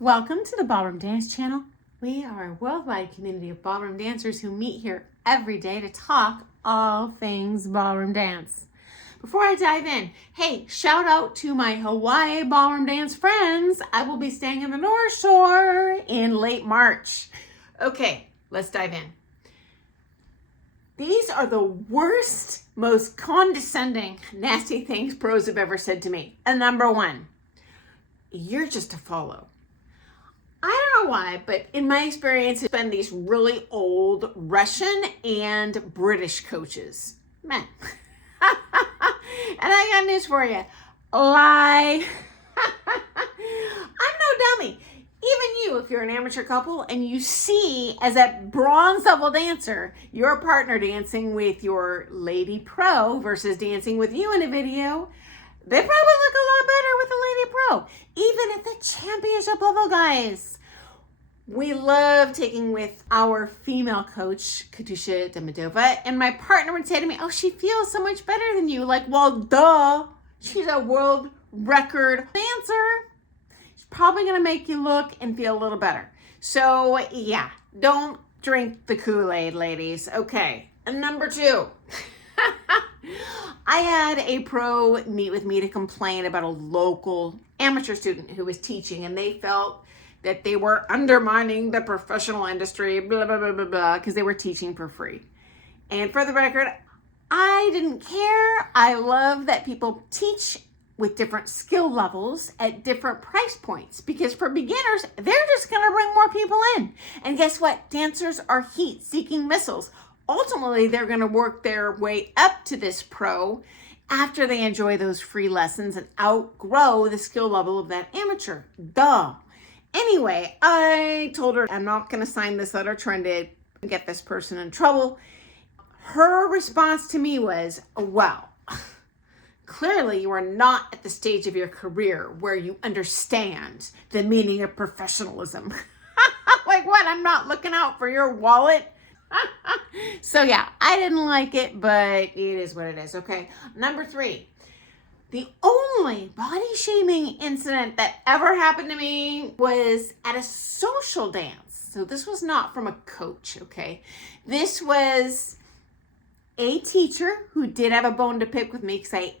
Welcome to the Ballroom Dance Channel. We are a worldwide community of ballroom dancers who meet here every day to talk all things ballroom dance. Before I dive in, hey, shout out to my Hawaii ballroom dance friends. I will be staying in the North Shore in late March. Okay, let's dive in. These are the worst, most condescending, nasty things pros have ever said to me. And number one, you're just a follow. I don't know why, but in my experience, it's been these really old Russian and British coaches. Men. And I got news for you. Lie. I'm no dummy. Even you, if you're an amateur couple and you see as a bronze level dancer, your partner dancing with your lady pro versus dancing with you in a video, they probably look a lot better with the lady pro, even at the championship level, guys. We love taking with our female coach, Katusha Demidova, and my partner would say to me, oh, she feels so much better than you. Like, well, duh. She's a world record dancer. She's probably going to make you look and feel a little better. So, yeah, don't drink the Kool-Aid, ladies. Okay, and number two. I had a pro meet with me to complain about a local amateur student who was teaching, and they felt that they were undermining the professional industry, blah, blah, blah, blah, blah, because they were teaching for free. And for the record, I didn't care. I love that people teach with different skill levels at different price points, because for beginners, they're just going to bring more people in. And guess what? Dancers are heat-seeking missiles. Ultimately, they're going to work their way up to this pro after they enjoy those free lessons and outgrow the skill level of that amateur. Duh. Anyway, I told her I'm not going to sign this letter trying to get this person in trouble. Her response to me was, well, clearly you are not at the stage of your career where you understand the meaning of professionalism. Like what? I'm not looking out for your wallet. So yeah, I didn't like it, but it is what it is. Okay. Number three, the only body shaming incident that ever happened to me was at a social dance. So this was not from a coach. Okay. This was a teacher who did have a bone to pick with me because I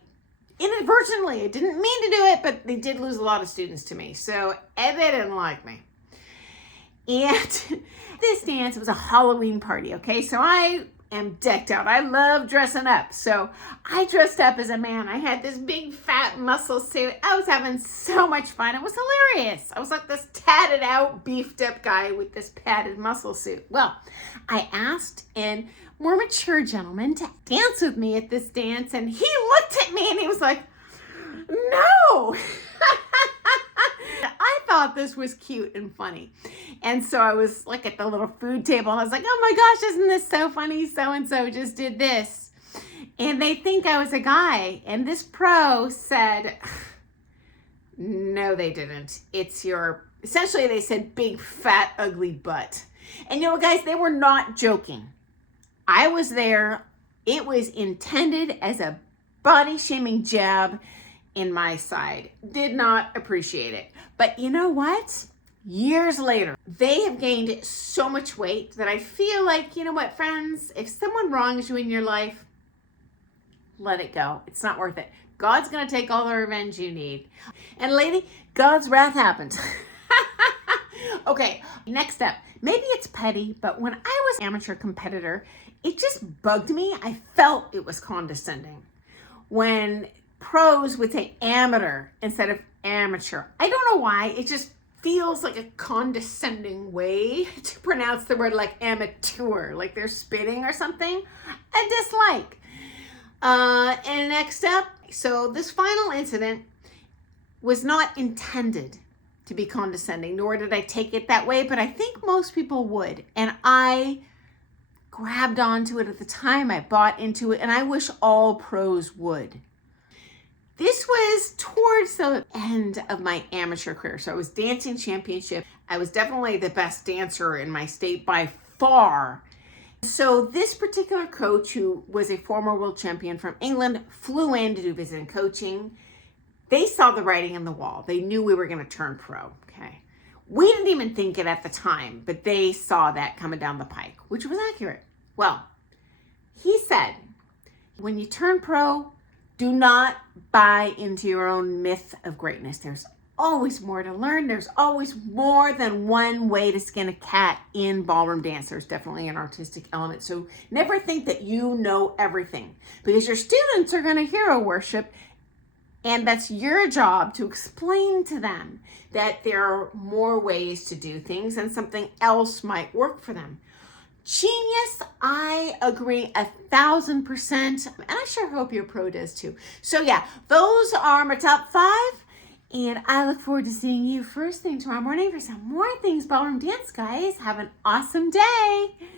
didn't mean to do it, but they did lose a lot of students to me. So they didn't like me. And this dance was a Halloween party, okay? So I am decked out. I love dressing up. So I dressed up as a man. I had this big fat muscle suit. I was having so much fun. It was hilarious. I was like this tatted out, beefed up guy with this padded muscle suit. Well, I asked a more mature gentleman to dance with me at this dance, and he looked at me and he was like, no. I thought this was cute and funny. And so I was like at the little food table and I was like, oh my gosh, isn't this so funny? So-and-so just did this. And they think I was a guy. And this pro said, no, they didn't. It's essentially they said big, fat, ugly butt. And you know, guys, they were not joking. I was there. It was intended as a body shaming jab in my side. Did not appreciate it. But you know what? Years later, they have gained so much weight that I feel like, you know what, friends? If someone wrongs you in your life, let it go. It's not worth it. God's going to take all the revenge you need. And lady, God's wrath happened. Okay, next up. Maybe it's petty, but when I was an amateur competitor, it just bugged me. I felt it was condescending when pros would say amateur instead of amateur. I don't know why. It just feels like a condescending way to pronounce the word, like amateur, like they're spitting or something. I dislike. And next up, so this final incident was not intended to be condescending, nor did I take it that way, but I think most people would. And I grabbed onto it at the time. I bought into it, and I wish all pros would. This was towards the end of my amateur career. So I was dancing championship. I was definitely the best dancer in my state by far. So this particular coach, who was a former world champion from England, flew in to do visiting coaching. They saw the writing on the wall. They knew we were going to turn pro. Okay. We didn't even think it at the time, but they saw that coming down the pike, which was accurate. Well, he said, when you turn pro, do not buy into your own myth of greatness. There's always more to learn. There's always more than one way to skin a cat in ballroom dance. There's definitely an artistic element. So never think that you know everything, because your students are going to hero worship, and that's your job to explain to them that there are more ways to do things and something else might work for them. Genius. I agree 1,000%. And I sure hope your pro does too. So yeah, those are my top 5. And I look forward to seeing you first thing tomorrow morning for some more things ballroom dance, guys. Have an awesome day.